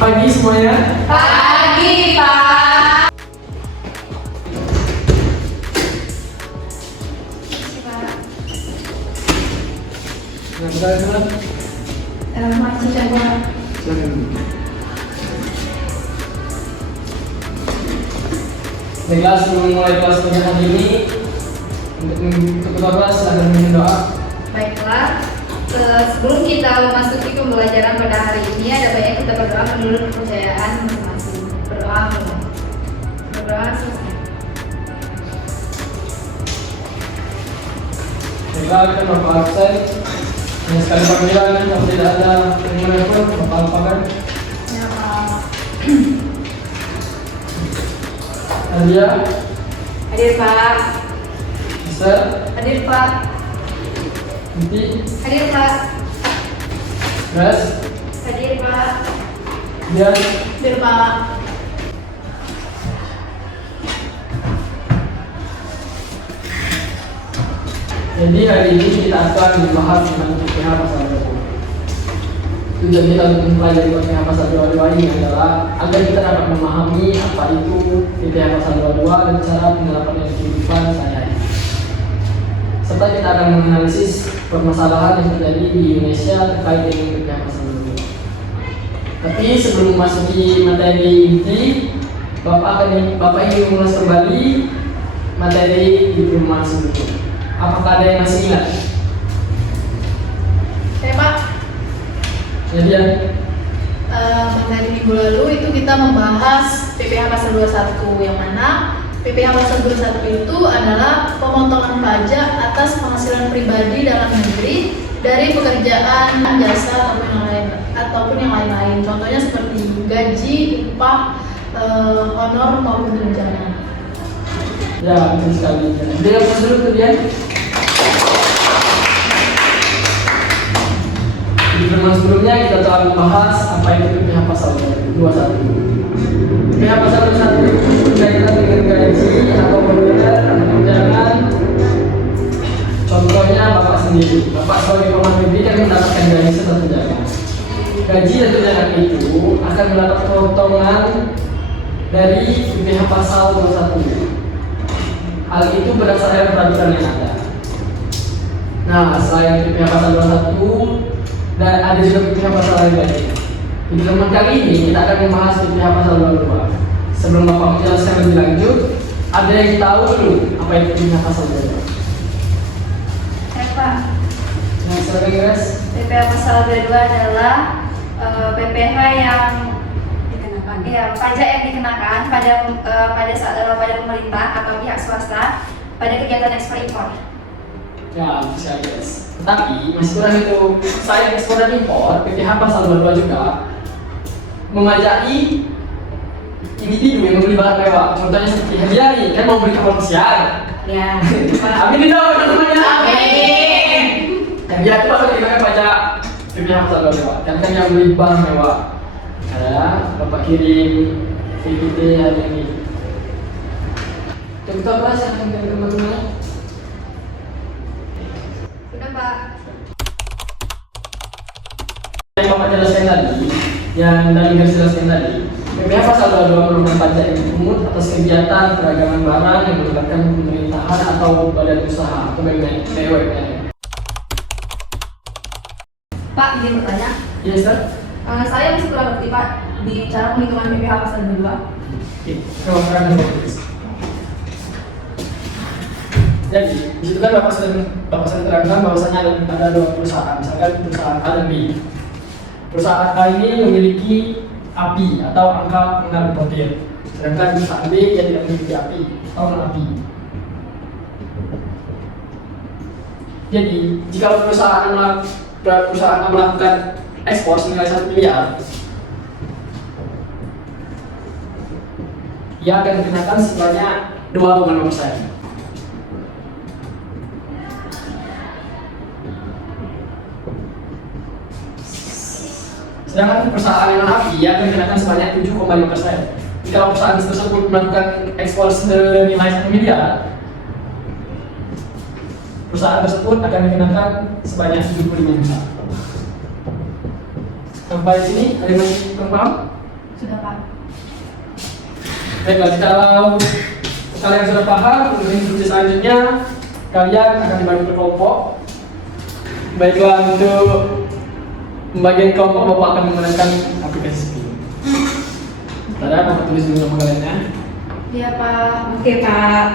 Pagi semuanya. Pagi, Pak. Nah, silakan. Masih coba. Silakan. Baiklah, sebelum mulai kelas pada hari ini, untuk ketua kelas akan memimpin doa. Baiklah, sebelum kita memasuki pembelajaran pada hari ini, ada banyak kita berdoa menurut kepercayaan masing-masing. Berdoa mulai. Berdoa selesai. Baiklah, kita Bapak absen. Hanya sekali panggilan, kalau tidak ada pengumuman pun, Bapak lupakan. Ya, Pak. Nadia, Hadir, Pak. Bisa, Hadir, Pak. Inti, Hadir, Pak. Ras, Hadir, Pak. Dian. Hadir, Pak. Jadi hari ini kita akan membahas tentang PPH pasal 20. Tujuan kita untuk mempelajari PPH pasal 22 ini adalah agar kita dapat memahami apa itu PPH pasal 22 dan cara penerapannya di kehidupan sehari-hari. Serta kita akan menganalisis permasalahan yang terjadi di Indonesia terkait dengan PPH pasal 22. Tapi sebelum memasuki materi inti, Bapak ingin mengulas kembali materi di perumahan sebelumnya. Apakah ada yang masih ingat? Saya, Pak. Jadi Materi minggu lalu itu kita membahas PPh pasal 21, yang mana PPh pasal 21 itu adalah pemotongan pajak atas penghasilan pribadi dalam negeri dari pekerjaan, jasa ataupun yang lain-lain. Contohnya seperti gaji, upah, honor maupun tunjangan. ya, betul sekali. Jadi apa dulu tuh dia? Di pertemuan sebelumnya kita telah membahas apa itu PPh pasal 21. PPh pasal 21 itu berkaitan dengan gaji atau honor atau tunjangan. Contohnya Bapak sendiri, Bapak sebagai pegawai negeri kan mendapatkan gaji serta tunjangan. Gaji dan tunjangan itu akan mendapat potongan dari PPh pasal 21. Hal itu berdasarkan peraturan yang ada. Nah, selain PPh pasal 21 dan ada juga PPh pasal lain lagi. Di pertemuan kali ini kita akan membahas PPh pasal 22. Sebelum Bapak menjelaskan lebih lanjut, ada yang tahu dulu apa itu PPh pasal 22? Pak. Nah, silakan guys. PPh pasal 22 adalah PPh yang dikenakan, ya, pajak yang dikenakan pada pemerintah atau pihak swasta pada kegiatan ekspor impor. Ya, bisa guys. Tetapi masih kurang itu. Selain ekspor dan impor, PPh pasal 22 juga mengajari individu yang membeli barang mewah. Contohnya seperti Hadia nih, kan mau beli kapal pesiar. Ya. Amin dong teman-temannya. Amin. Hadia itu bakal dikenakan pajak PPh pasal 22. Kan yang beli barang mewah. Ada Bapak kirim PPT hari ini. Contoh kelas yang teman-teman. Sudah, Pak. Yang Bapak jelaskan tadi, yang dari garis jelaskan tadi, PPh pasal 22 merupakan pajak yang dipungut atas kegiatan perdagangan barang yang melibatkan pemerintahan atau badan usaha atau BUMN. Pak, izin bertanya. Iya, Ustaz? Saya masih kurang ngerti, Pak, di cara penghitungan PPh pasal 22. Oke, coba terangkan Bapak. Jadi, di situ kan Bapak sering terangkan bahwasanya ada dua perusahaan, misalkan perusahaan A dan B. Perusahaan A ini memiliki API atau angka pengenal importir, sedangkan perusahaan B yang tidak memiliki API atau non API. Jadi, jika perusahaan melakukan ekspor senilai 1 miliar, ia akan dikenakan sebanyak 2,5%. Sedangkan perusahaan yang non-API akan dikenakan sebanyak 7,5%. Jika perusahaan tersebut melakukan ekspor senilai 1 miliar, perusahaan tersebut akan dikenakan sebanyak 75 juta. Sampai sini ada yang masih kurang paham? Sudah Pak. Baiklah, kalau kalian sudah paham, untuk instruksi selanjutnya kalian akan dibagi berkelompok. Baiklah, untuk pembagian kelompok Bapak akan menggunakan aplikasi Spin. Tadi Bapak tulis dulu nama kalian ya. Iya Pak. Oke Pak.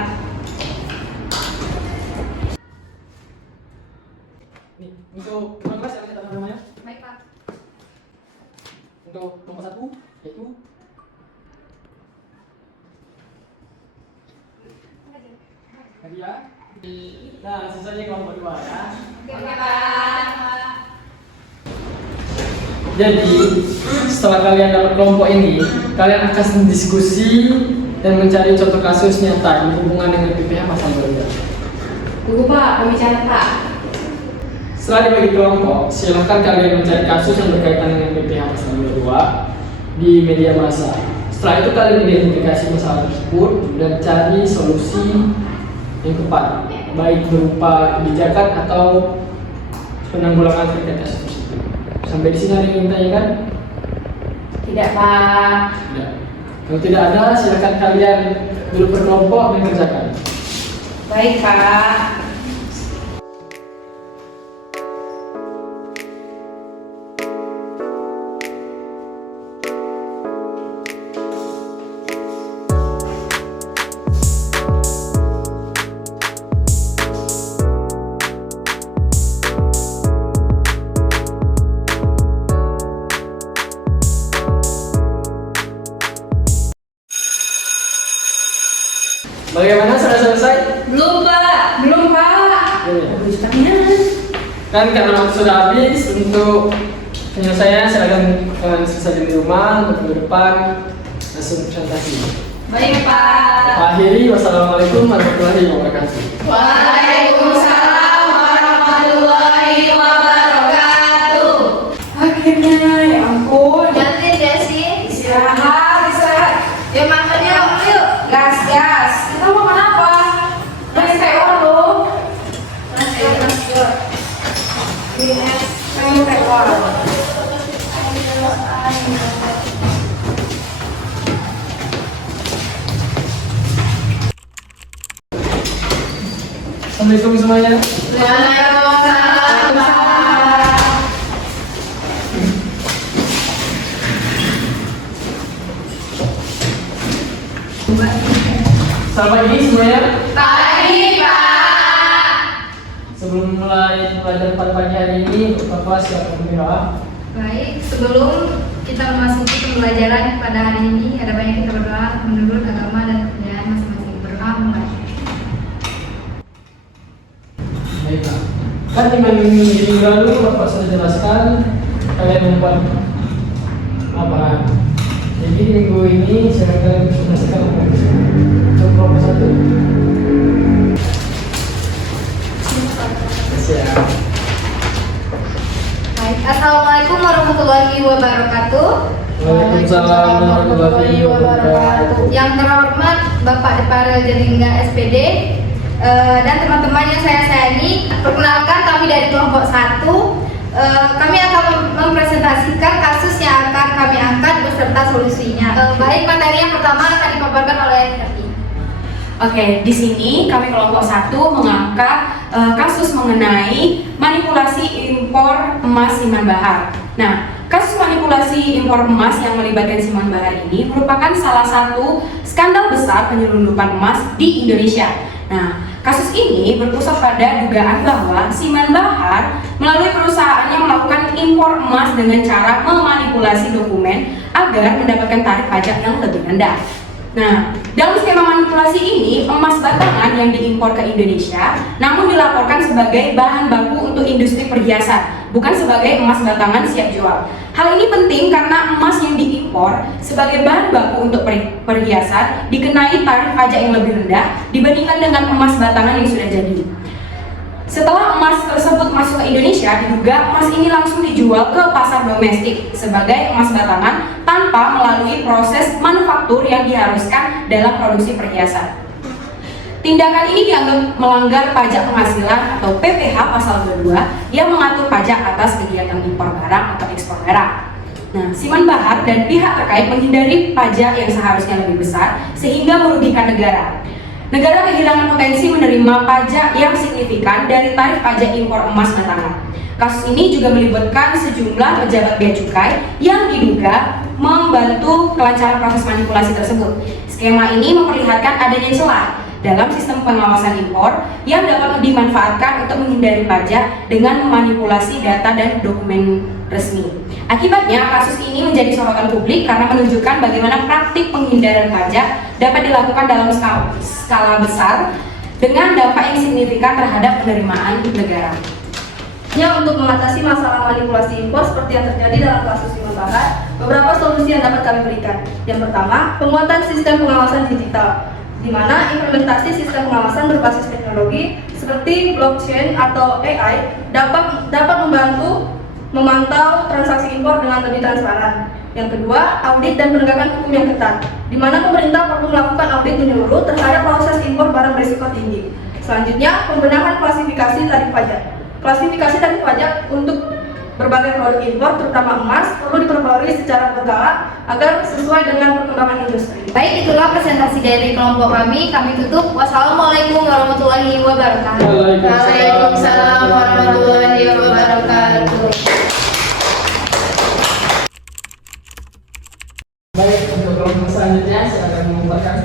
Nih, untuk kelas yang kita namanya. Baik Pak. Untuk kelompok 1 yaitu Nadia. Nah, sisanya kelompok 2 ya. Oke Pak. Jadi, setelah kalian dapat kelompok ini, kalian akan diskusi dan mencari contoh kasus nyata yang berhubungan dengan PPH pasal 22. Tunggu Pak, pembicara Pak. Setelah dibagi kelompok, silahkan kalian mencari kasus yang berkaitan dengan PPH pasal 22 di media massa. Setelah itu kalian identifikasi masalah tersebut dan cari solusi yang tepat, baik berupa kebijakan atau penanggulangan terkait kasus tersebut. Sampai di sini ada yang ingin tanyakan? Tidak Pak. Tidak. Kalau tidak ada, silakan kalian duduk berkelompok dan kerjakan. Baik Pak. Bagaimana, sudah selesai? Belum Pak. Belum Pak. Ya. Kan karena waktu sudah habis, untuk penyelesaiannya silakan kalian selesai di rumah, untuk minggu depan langsung presentasi. Baik Pak. Akhiri, wassalamualaikum warahmatullahi wabarakatuh. Waalaikumsalam warahmatullahi wabarakatuh. Akhirnya, ya ampun. Ganti Desi. Istirahat. Ya makannya yuk. Gas. Kita mau makan apa? Nasi tewon loh. Ini es pengen tewon. Assalamualaikum semuanya. Waalaikumsalam Pak. Selamat pagi semuanya. Pagi Pak. Sebelum mulai pelajaran pada pagi hari ini, Bapak silakan berdoa. Baik, sebelum kita memasuki pembelajaran pada hari ini, ada banyak kita berdoa menurut agama dan kepercayaan masing-masing. Berdoa mulai. Baiklah. Kan di minggu lalu Bapak sudah jelaskan kalian membuat laporan. Jadi minggu ini saya akan presentasikan untuk kelompok 1. Siap. Baik, Assalamualaikum warahmatullahi wabarakatuh. Waalaikumsalam warahmatullahi wabarakatuh. Yang terhormat Bapak Deparel Jelingga SPD dan teman-teman yang saya sayangi, perkenalkan kami dari kelompok 1. Kami akan mempresentasikan kasus yang akan kami angkat beserta solusinya. Baik, materi yang pertama akan dipaparkan oleh Herti. Oke, di sini kami kelompok 1 mengangkat kasus mengenai manipulasi impor emas Siman Bahar. Nah, kasus manipulasi impor emas yang melibatkan Siman Bahar ini merupakan salah satu skandal besar penyelundupan emas di Indonesia. Nah, kasus ini berpusat pada dugaan bahwa Siman Bahar melalui perusahaannya melakukan impor emas dengan cara memanipulasi dokumen agar mendapatkan tarif pajak yang lebih rendah. Nah, dalam skema manipulasi ini, emas batangan yang diimpor ke Indonesia namun dilaporkan sebagai bahan baku untuk industri perhiasan, bukan sebagai emas batangan siap jual. Hal ini penting karena emas yang diimpor sebagai bahan baku untuk perhiasan dikenai tarif pajak yang lebih rendah dibandingkan dengan emas batangan yang sudah jadi. Setelah emas tersebut masuk ke Indonesia, diduga emas ini langsung dijual ke pasar domestik sebagai emas batangan tanpa melalui proses manufaktur yang diharuskan dalam produksi perhiasan. Tindakan ini dianggap melanggar pajak penghasilan atau PPH pasal 22 yang mengatur pajak atas kegiatan impor barang atau ekspor barang. Nah, Siman Bahar dan pihak terkait menghindari pajak yang seharusnya lebih besar sehingga merugikan negara. Negara kehilangan potensi menerima pajak yang signifikan dari tarif pajak impor emas batangan. Kasus ini juga melibatkan sejumlah pejabat bea cukai yang diduga membantu kelancaran proses manipulasi tersebut. Skema ini memperlihatkan adanya celah dalam sistem pengawasan impor yang dapat dimanfaatkan untuk menghindari pajak dengan memanipulasi data dan dokumen resmi. Akibatnya, kasus ini menjadi sorotan publik karena menunjukkan bagaimana praktik penghindaran pajak dapat dilakukan dalam skala besar dengan dampak yang signifikan terhadap penerimaan negara. Untuk mengatasi masalah manipulasi impor seperti yang terjadi dalam kasus Siman Bahar, beberapa solusi yang dapat kami berikan. Yang pertama, penguatan sistem pengawasan digital, di mana implementasi sistem pengawasan berbasis teknologi seperti blockchain atau AI dapat membantu memantau transaksi impor dengan lebih transparan. Yang kedua, audit dan penegakan hukum yang ketat, di mana pemerintah perlu melakukan audit menyeluruh terhadap proses impor barang berisiko tinggi. Selanjutnya, pembenahan klasifikasi tarif pajak. Klasifikasi tarif pajak untuk berbagai produk impor, terutama emas, perlu diperbarui secara berkala agar sesuai dengan perkembangan industri. Baik, itulah presentasi dari kelompok kami. Kami tutup. Wassalamualaikum warahmatullahi wabarakatuh. Waalaikumsalam warahmatullahi wabarakatuh. Baik, untuk kelompok selanjutnya silakan mengumpulkan.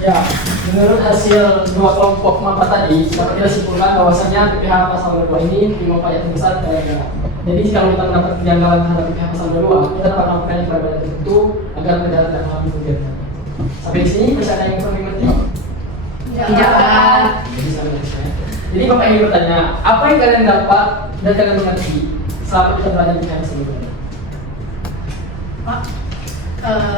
Ya, menurut hasil dua kelompok mapa tadi, dapat kita simpulkan bahwasanya PPh pasal 22 ini lima upaya terbesar dari negara. Jadi kalau kita mendapat kejanggalan terhadap PPh pasal 22, kita dapat melakukan perbaikan tertentu agar negara tidak mengalami kerugian. Sampai di sini bisa ada yang perlu dimengerti? Tidak. Jadi Bapak ingin bertanya, apa yang kalian dapat dan kalian mengerti selama kita belajar PPh pasal 22? Pak,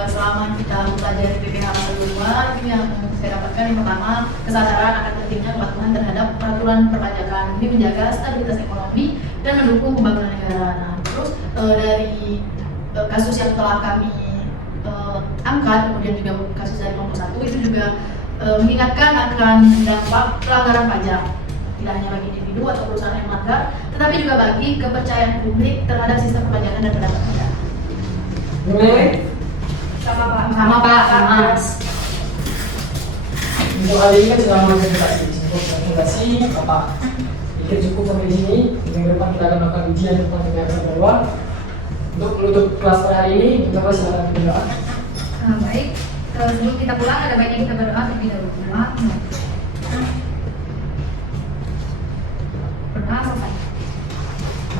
selama kita mempelajari PPh pasal 22, itu yang saya dapatkan yang pertama, kesadaran akan pentingnya kepatuhan terhadap peraturan perpajakan. Ini menjaga stabilitas ekonomi dan mendukung pembangunan negara. Nah, terus dari kasus yang telah kami angkat, kemudian juga kasus dari kelompok 1 itu juga mengingatkan akan dampak pelanggaran pajak, tidak hanya bagi individu atau perusahaan yang melanggar, tetapi juga bagi kepercayaan publik terhadap sistem perpajakan dan pendapatan negara. Sama Pak. Sama Pak, Mas. Untuk kali ini kan sudah presentasi, Bapak pikir cukup sampai di sini. Minggu depan kita akan melakukan ujian tentang PPh pasal 22. Untuk menutup kelas pada hari ini, kita silakan berdoa. Baik, sebelum kita pulang ada baiknya kita berdoa terlebih dahulu. Berdoa selesai.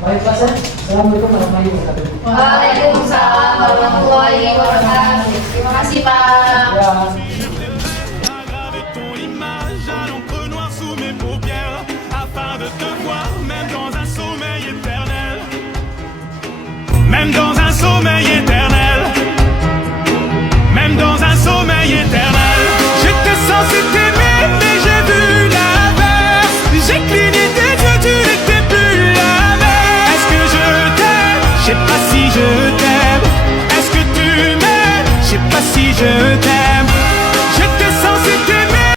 Baik, Pak. Assalamualaikum warahmatullahi wabarakatuh. Waalaikumsalam warahmatullahi wabarakatuh. Terima kasih Pak. Ya. Graver ton image à l'encre noire sous mes paupières, afin de te voir même dans un sommeil éternel. Même dans un sommeil éternel. Même dans un sommeil éternel. J'étais censé t'aimer, mais j'ai vu l'inverse. J'ai cligné tes yeux, tu n'étais plus la même. Est-ce que je t'aime? Je sais pas si je t'aime. Est-ce que tu m'aimes? Je sais pas si je t'aime.